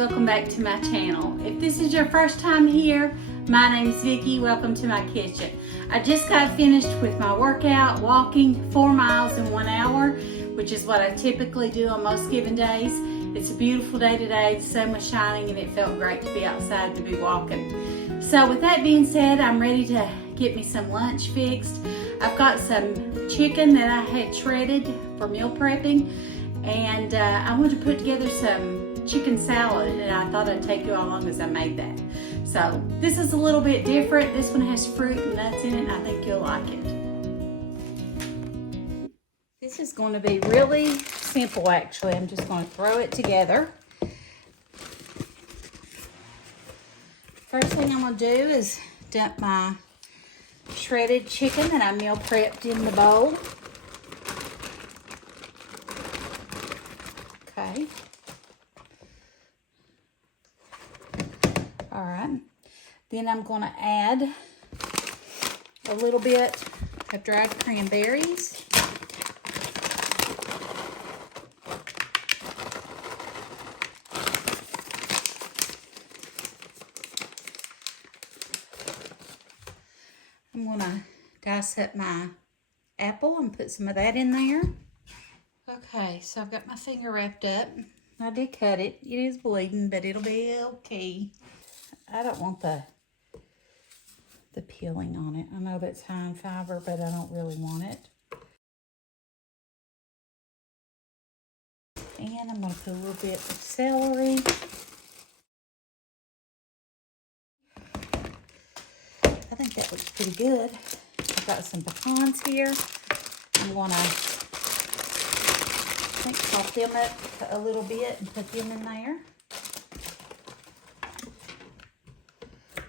welcome back to my channel. If this is your first time here, my name is Vickie. Welcome to my kitchen. I just got finished with my workout, walking 4 miles in 1 hour, which is what I typically do on most given days. It's a beautiful day today. The sun was shining and it felt great to be outside to be walking. So with that being said, I'm ready to get me some lunch fixed. I've got some chicken that I had shredded for meal prepping, and I want to put together some chicken salad, and I thought I'd take you along as I made that. So this is a little bit different. This one has fruit and nuts in it, and I think you'll like it. This is going to be really simple, actually. I'm just going to throw it together. First thing I'm going to do is dump my shredded chicken that I meal prepped in the bowl. Okay. All right. Then I'm going to add a little bit of dried cranberries. I'm going to dice up my apple and put some of that in there. Okay, so I've got my finger wrapped up. I did cut it. It is bleeding, but it'll be okay. I don't want the peeling on it. I know that's high in fiber, but I don't really want it. And I'm going to put a little bit of celery. I think that looks pretty good. I've got some pecans here. I'm going to chop them up a little bit and put them in there. I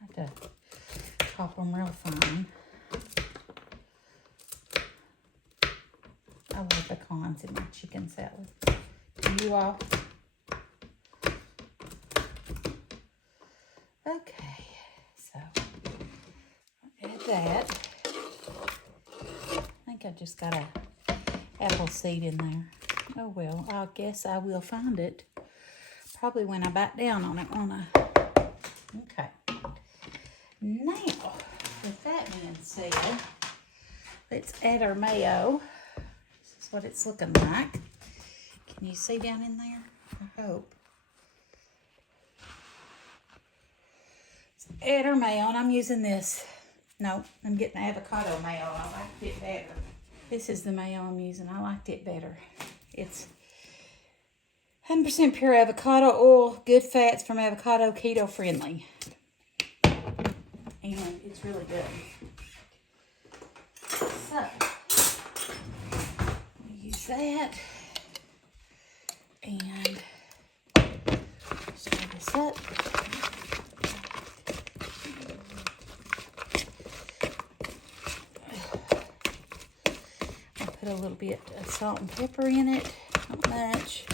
have to chop them real fine. I love pecans in my chicken salad. Do you all? Okay, so I'll add that. I think I just got a apple seed in there. Oh well, I guess I will find it. Probably when I bite down on it, won't I? Okay. Now, with that being said, let's add our mayo. This is what it's looking like. Can you see down in there? I hope. Let's add our mayo, and I'm using this. No, I'm getting avocado mayo. I liked it better. This is the mayo I'm using. I liked it better. It's 100% pure avocado oil, good fats from avocado, keto friendly. And it's really good. So, use that. And stir this up. Put a little bit of salt and pepper in it, not much.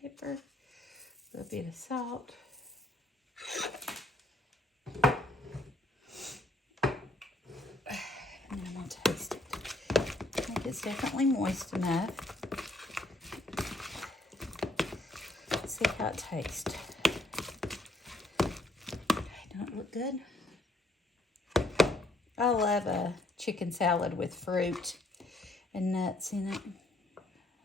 Pepper, a little bit of salt. And then I'm going to taste it. I think it's definitely moist enough. See how it tastes. Okay, don't it look good? I love a chicken salad with fruit and nuts in it.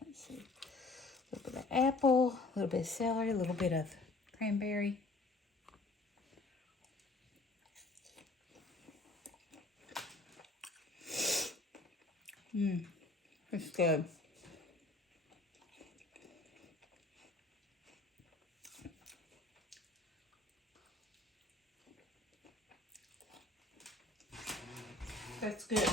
Let's see. A little bit of apple, a little bit of celery, a little bit of cranberry. It's good. That's good.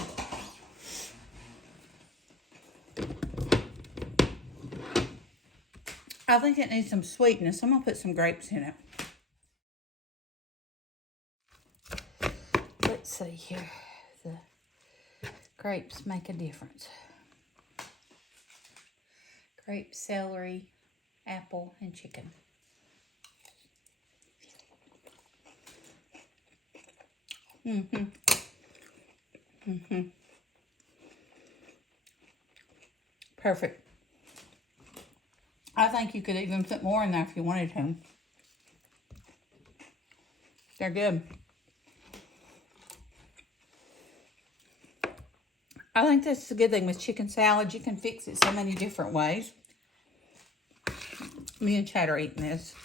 I think it needs some sweetness. I'm going to put some grapes in it. Let's see here. The grapes make a difference. Grapes, celery, apple, and chicken. Perfect. I think you could even put more in there if you wanted to. They're good. I think that's the good thing with chicken salad. You can fix it so many different ways. Me and Chad are eating this,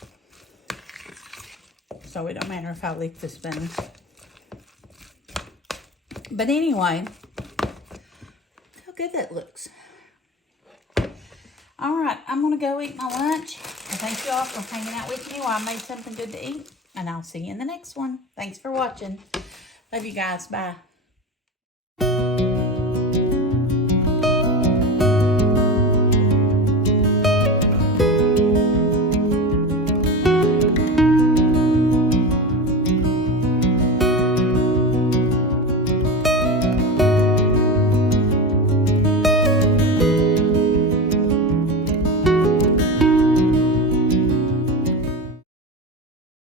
so it don't matter if I lick the spoon. But anyway, how good that looks. All right, I'm going to go eat my lunch. And thank you all for hanging out with me while I made something good to eat. And I'll see you in the next one. Thanks for watching. Love you guys. Bye.